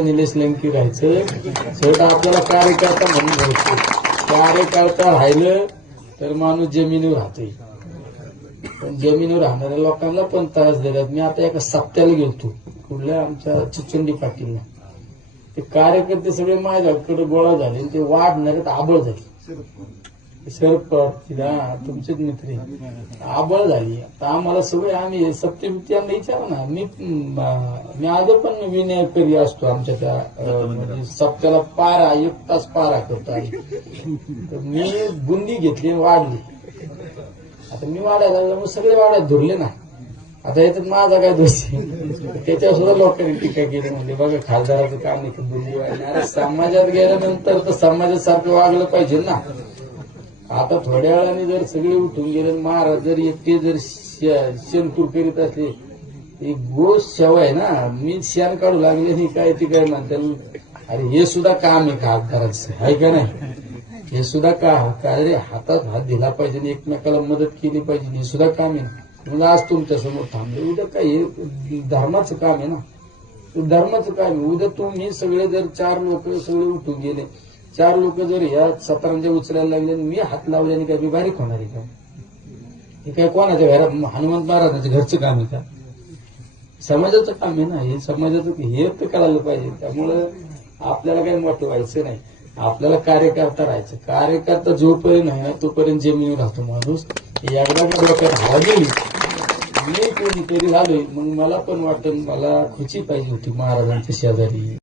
Nilesh lanky राहायचं शेवट आपल्याला कार्यकर्ता म्हणून राहायचं. कार्यकर्ता राहिलं तर माणूस जमिनीवर राहतोय. पण जमिनीवर राहणाऱ्या लोकांना पण त्रास देतात. मी आता एका सप्त्याला गेलतो कुठल्या आमच्या चिचंडी पाटीलला. ते कार्यकर्ते सगळे माझ्याकडे गोळा झाले आणि ते वाढणारे आबळ झाली. शरद पवार तुमचेच मित्र आबळ झाली. आता आम्हाला सगळे आम्ही सप्तवित्ती यांना विचारा ना. मी आज पण विनयकरी असतो आमच्या त्या म्हणजे सप्त्याला पारा 1 तास पारा करतो आम्ही. तर मी बुंदी घेतली वाढली. आता मी वाढायला लागलो मग सगळे वाड्यात धरले ना. आता याच्यात माझा काय दोष आहे. त्याच्यावर सुद्धा लोकांनी टीका केली. म्हणजे बघा खासदाराचं काम नाही बुंदी वाढली. अरे समाजात गेल्यानंतर तर समाजासारखं वागलं पाहिजे ना. आता थोड्या वेळाने जर सगळे उठून गेले महाराज जर एकटे जर शेणतूर करीत असले एक गोष्ट सेवा आहे ना. मी शेण काढू लागले नाही काय ते काय म्हणतात. अरे हे सुद्धा काम आहे खासदाराचं आहे का नाही. हे सुद्धा अरे हातात हात दिला पाहिजे आणि एकमेकाला मदत केली पाहिजे. हे सुद्धा काम आहे. म्हणजे आज तुमच्या समोर थांबले उद्या काय हे धर्माचं काम आहे ना. धर्माचं काम आहे. उद्या तुम्ही सगळे जर 4 लोक सगळे उठून गेले 4 लोक जर या सतरांच्या उचलायला लागले मी हात लावल्याने काय मी बारीक होणार आहे का. हे काय कोणाच्या घरात हनुमंत महाराजांच्या घरचं काम आहे का. समाजाचं काम आहे ना. हे समाजाचं हे तर करायला पाहिजे. त्यामुळं आपल्याला काही मोठं व्हायचं नाही. आपल्याला कार्यकर्ता राहायचं. कार्यकर्ता जोपर्यंत आहे ना तोपर्यंत जमिनीवर राहतो माणूस. एकदा का डोक्यात हवा गेली मी कोणीतरी झालोय मग मला पण वाटतं मला खुशी पाहिजे होती महाराजांच्या शेजारी.